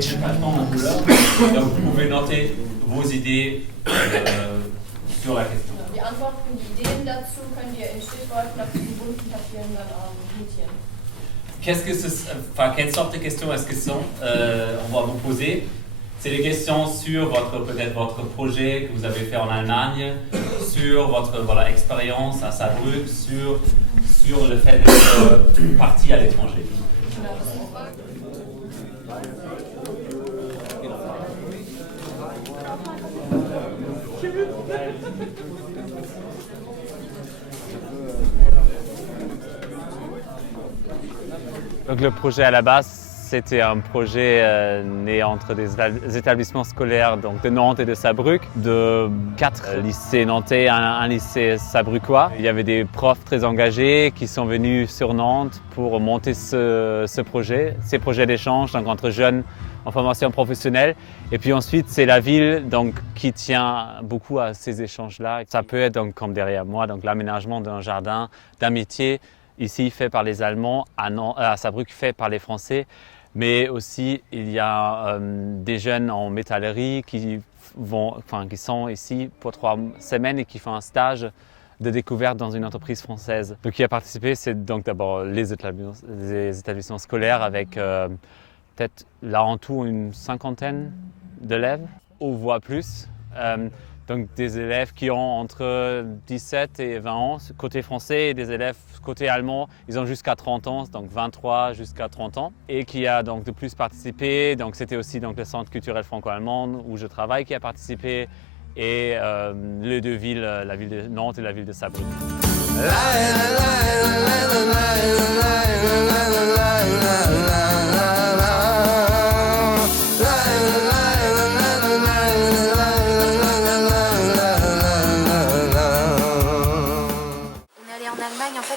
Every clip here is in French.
quelques cartons en couleur. Donc vous pouvez noter vos idées sur la question. Die Antworten, die Ideen dazu könnt ihr in Stichworten auf diesen bunten Papieren dann notieren. Quelle sorte de questions est-ce que sont on va vous poser? C'est des questions sur peut-être votre projet que vous avez fait en Allemagne, sur votre expérience à Saarbrück, sur le fait d'être parti à l'étranger. Donc le projet à la base, c'était un projet né entre des établissements scolaires donc de Nantes et de Saarbrück, de 4 lycées nantais, un lycée saarbrückois. Il y avait des profs très engagés qui sont venus sur Nantes pour monter ces projets d'échange donc entre jeunes en formation professionnelle. Et puis ensuite, c'est la ville donc, qui tient beaucoup à ces échanges-là. Ça peut être donc, comme derrière moi, donc l'aménagement d'un jardin, d'un métier, ici fait par les Allemands, à Saarbrück fait par les Français. Mais aussi, il y a des jeunes en métallerie qui sont ici pour 3 semaines et qui font un stage de découverte dans une entreprise française. Donc, qui a participé, c'est donc d'abord les établissements scolaires avec peut-être là en tout une 50aine d'élèves. On voit plus. Donc des élèves qui ont entre 17 et 20 ans côté français et des élèves côté allemand, ils ont jusqu'à 30 ans, donc 23 jusqu'à 30 ans. Et qui a donc de plus participé, donc c'était aussi donc, le centre culturel franco-allemand où je travaille qui a participé et les deux villes, la ville de Nantes et la ville de Saarbrück.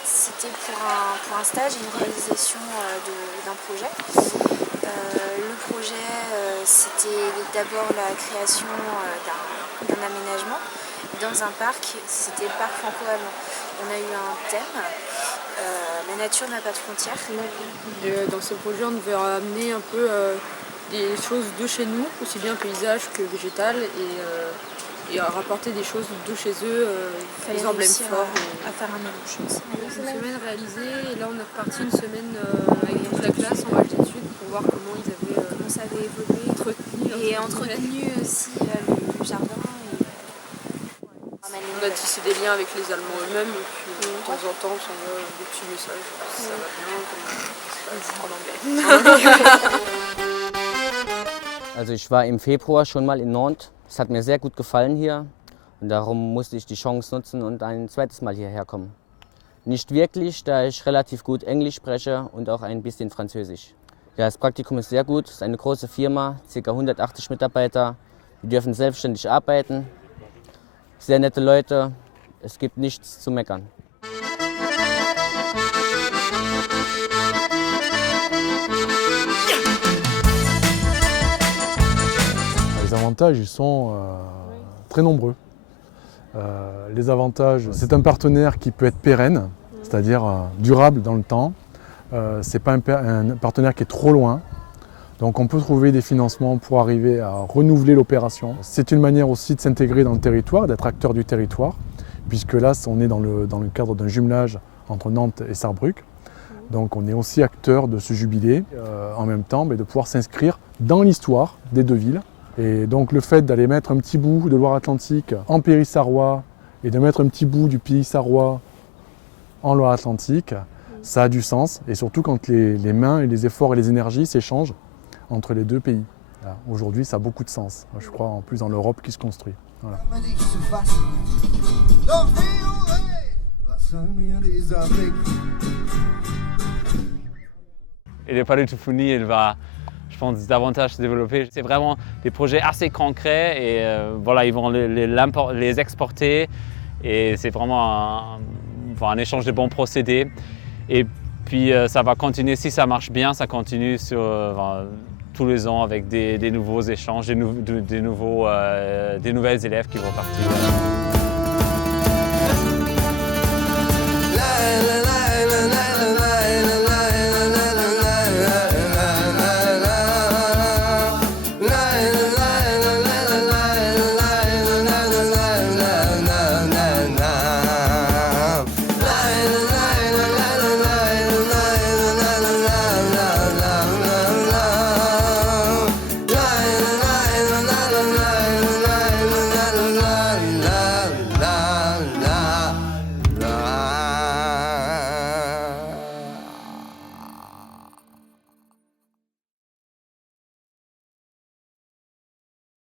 C'était pour un stage et une réalisation d'un projet. Le projet, c'était d'abord la création d'un aménagement dans un parc, c'était le parc franco-allemand. On a eu un thème, la nature n'a pas de frontières. Dans ce projet, on devait amener un peu des choses de chez nous, aussi bien paysage que végétal, et rapporter des choses de chez eux, des emblèmes forts. À faire un mélange. Une semaine réalisée, et là on est reparti une semaine avec toute la classe en altitude pour voir comment ils avaient évolué et entretenu aussi le jardin. On a tissé des liens avec les Allemands eux-mêmes, et puis de temps en temps on s'envoie des petits messages, si ça va bien, en anglais. Also ich war im Februar schon mal in Nantes. Es hat mir sehr gut gefallen hier und darum musste ich die Chance nutzen und ein zweites Mal hierher kommen. Nicht wirklich, da ich relativ gut Englisch spreche und auch ein bisschen Französisch. Ja, das Praktikum ist sehr gut, es ist eine große Firma, ca. 180 Mitarbeiter. Die dürfen selbstständig arbeiten, sehr nette Leute, es gibt nichts zu meckern. Les avantages, ils sont très nombreux. Les avantages, c'est un partenaire qui peut être pérenne, c'est-à-dire durable dans le temps. Ce n'est pas un partenaire qui est trop loin. Donc on peut trouver des financements pour arriver à renouveler l'opération. C'est une manière aussi de s'intégrer dans le territoire, d'être acteur du territoire, puisque là on est dans le cadre d'un jumelage entre Nantes et Saarbrück. Donc on est aussi acteur de ce jubilé, en même temps de pouvoir s'inscrire dans l'histoire des deux villes. Et donc le fait d'aller mettre un petit bout de Loire-Atlantique en Pays sarrois et de mettre un petit bout du Pays sarrois en Loire-Atlantique, ça a du sens. Et surtout quand les mains et les efforts et les énergies s'échangent entre les deux pays. Aujourd'hui, ça a beaucoup de sens. Je crois en plus dans l'Europe qui se construit. Voilà. Il n'est pas du tout fini, il va, je pense, davantage se développer. C'est vraiment des projets assez concrets et voilà, ils vont les exporter et c'est vraiment un échange de bons procédés. Et puis ça va continuer, si ça marche bien, ça continue sur tous les ans avec des nouveaux échanges, des nouvelles élèves qui vont partir. La, la, la, la, la, la.